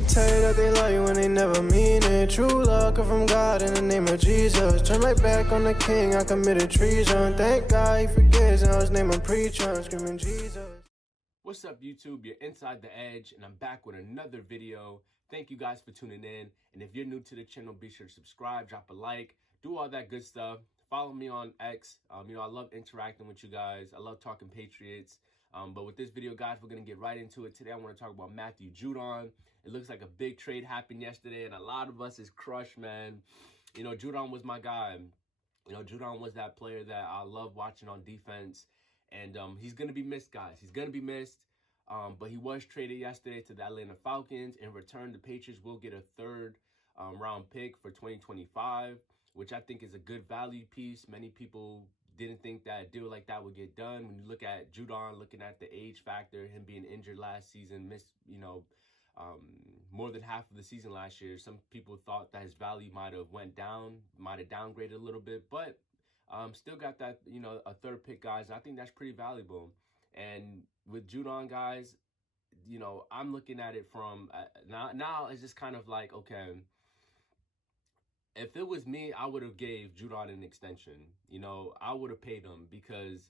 can tell you that they love you when they never mean it. True love come from God in the name of Jesus. Turn my back on the king, I committed treason. Thank God he forgives, now his name I'm preaching, screaming Jesus. What's up, YouTube? You're Inside the Edge, and I'm back with another video. Thank you guys for tuning in. And if you're new to the channel, be sure to subscribe, drop a like, do all that good stuff. Follow me on X. I love interacting with you guys. I love talking Patriots. But with this video, guys, we're going to get right into it. Today, I want to talk about Matthew Judon. It looks like a big trade happened yesterday, and a lot of us is crushed, man. Judon was my guy. Judon was that player that I love watching on defense. And he's going to be missed, guys. He's going to be missed. But he was traded yesterday to the Atlanta Falcons. In return, the Patriots will get a third round pick for 2025, which I think is a good value piece. Many people didn't think that a deal like that would get done. When you look at Judon, looking at the age factor, him being injured last season, missed, more than half of the season last year. Some people thought that his value might have went down, might have downgraded a little bit, but still got that, a third pick, guys. I think that's pretty valuable. And with Judon, guys, I'm looking at it from now it's just kind of like, okay, if it was me, I would have gave Judon an extension. I would have paid him because,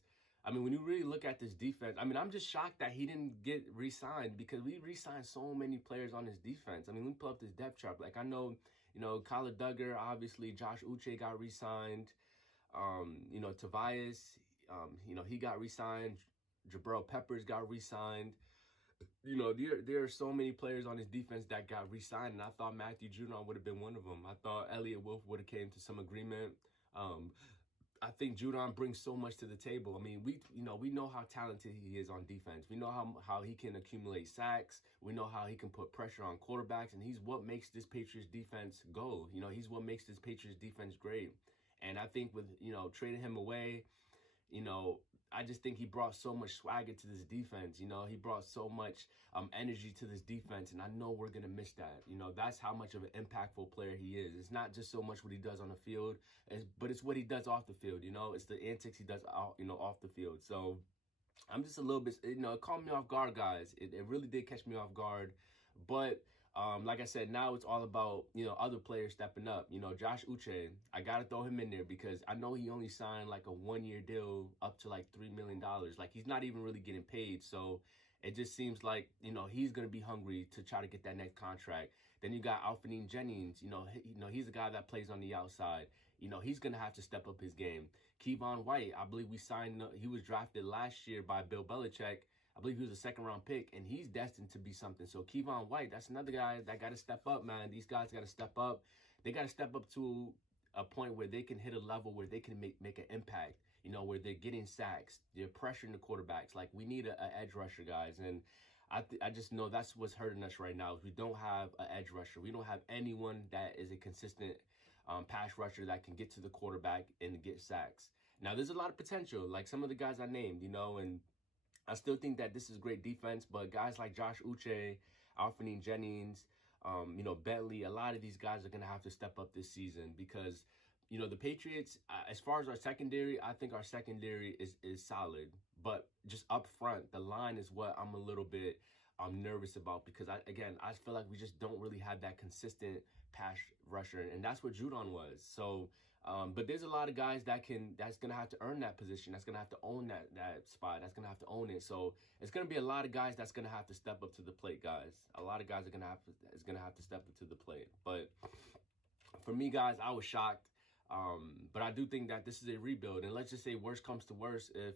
when you really look at this defense, I'm just shocked that he didn't get re-signed because we re-signed so many players on his defense. Let me pull up this depth chart. Like, I know, Kyler Duggar, obviously, Josh Uche got re-signed. Tobias, he got re-signed. Jabril Peppers got re-signed. There are so many players on his defense that got re-signed, and I thought Matthew Judon would have been one of them. I thought Eliot would have came to some agreement. I think Judon brings so much to the table. We know how talented he is on defense. We know how he can accumulate sacks. We know how he can put pressure on quarterbacks, and he's what makes this Patriots defense go. He's what makes this Patriots defense great. And I think with, trading him away, I just think he brought so much swagger to this defense. He brought so much energy to this defense, and I know we're going to miss that. That's how much of an impactful player he is. It's not just so much what he does on the field, but it's what he does off the field. It's the antics he does, off the field. So I'm just a little bit, it caught me off guard, guys. It really did catch me off guard. But like I said, now it's all about, other players stepping up. Josh Uche, I got to throw him in there because I know he only signed like a one-year deal up to like $3 million. Like, he's not even really getting paid. So it just seems like, he's going to be hungry to try to get that next contract. Then you got Alfred Jennings. He's a guy that plays on the outside. He's going to have to step up his game. Kevon White, I believe we signed, he was drafted last year by Bill Belichick. I believe he was a second-round pick, and he's destined to be something. So Kevon White, that's another guy that got to step up, man. These guys got to step up. They got to step up to a point where they can hit a level where they can make an impact, where they're getting sacks, they're pressuring the quarterbacks. Like, we need an edge rusher, guys. And I just know that's what's hurting us right now. Is we don't have an edge rusher. We don't have anyone that is a consistent pass rusher that can get to the quarterback and get sacks. Now, there's a lot of potential, like some of the guys I named, and I still think that this is great defense, but guys like Josh Uche, Alfred Jennings, Bentley, a lot of these guys are going to have to step up this season because, the Patriots, as far as our secondary, I think our secondary is solid. But just up front, the line is what I'm a little bit nervous about because, I feel like we just don't really have that consistent pass rusher, and that's what Judon was. So, but there's a lot of guys that's going to have to earn that position. That's going to have to own that spot. That's going to have to own it. So it's going to be a lot of guys that's going to have to step up to the plate, guys. A lot of guys are going to have to step up to the plate. But for me, guys, I was shocked. But I do think that this is a rebuild. And let's just say worst comes to worst, if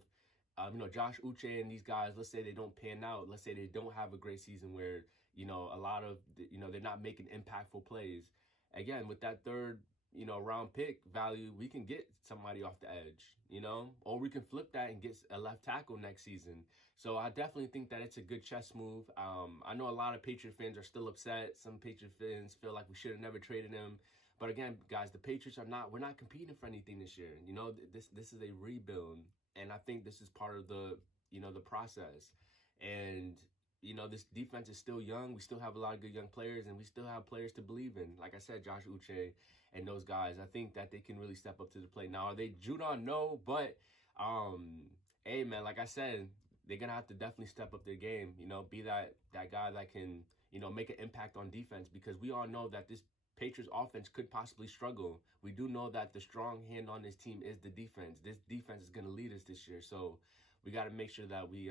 Josh Uche and these guys, let's say they don't pan out. Let's say they don't have a great season where, a lot of, they're not making impactful plays. Again, with that third, round pick value, we can get somebody off the edge, or we can flip that and get a left tackle next season. So I definitely think that it's a good chess move. I know a lot of Patriot fans are still upset. Some Patriot fans feel like we should have never traded him. But again, guys, the Patriots we're not competing for anything this year. This is a rebuild. And I think this is part of the, the process. And, this defense is still young. We still have a lot of good young players, and we still have players to believe in. Like I said, Josh Uche and those guys, I think that they can really step up to the plate. Now, are they Judon? No, but, hey, man, like I said, they're going to have to definitely step up their game, be that guy that can, make an impact on defense, because we all know that this Patriots offense could possibly struggle. We do know that the strong hand on this team is the defense. This defense is going to lead us this year. So we got to make sure that we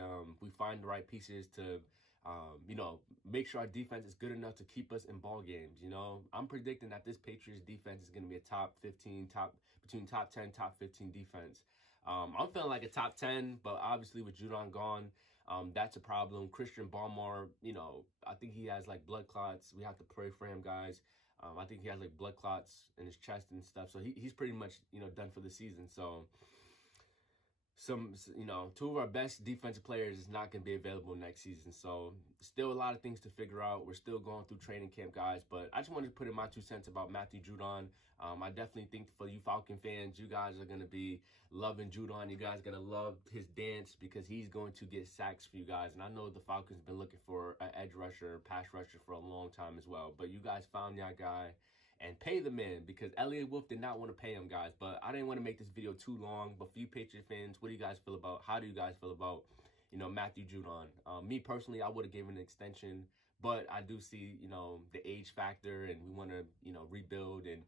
find the right pieces to, make sure our defense is good enough to keep us in ball games. I'm predicting that this Patriots defense is going to be a between top 10, top 15 defense. I'm feeling like a top 10, but obviously with Judon gone, that's a problem. Christian Barmore, I think he has like blood clots. We have to pray for him, guys. I think he has like blood clots in his chest and stuff. So he's pretty much, done for the season. So two of our best defensive players is not going to be available next season. So still a lot of things to figure out. We're still going through training camp, guys. But I just wanted to put in my 2 cents about Matthew Judon. I definitely think for you Falcon fans, you guys are going to be loving Judon. You guys are going to love his dance, because he's going to get sacks for you guys. And I know the Falcons been looking for an edge rusher, pass rusher for a long time as well. But you guys found that guy and pay the man, because Eliot did not want to pay him, guys. But I didn't want to make this video too long. But for you Patriot fans, what do you guys feel about? How do you guys feel about, Matthew Judon? Me personally, I would have given an extension, but I do see, the age factor, and we want to, rebuild and,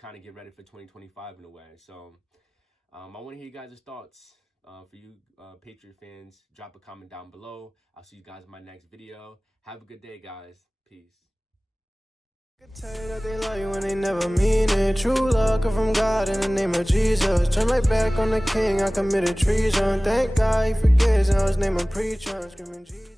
kind of get ready for 2025 in a way. So I want to hear you guys' thoughts. For you Patriot fans, drop a comment down below. I'll see you guys in my next video. Have a good day, guys. Peace. I can tell you that they love you when they never mean it. True love come from God in the name of Jesus. Turn my back on the king, I committed treason. Thank God he forgives, and I was named a preacher. Screaming Jesus.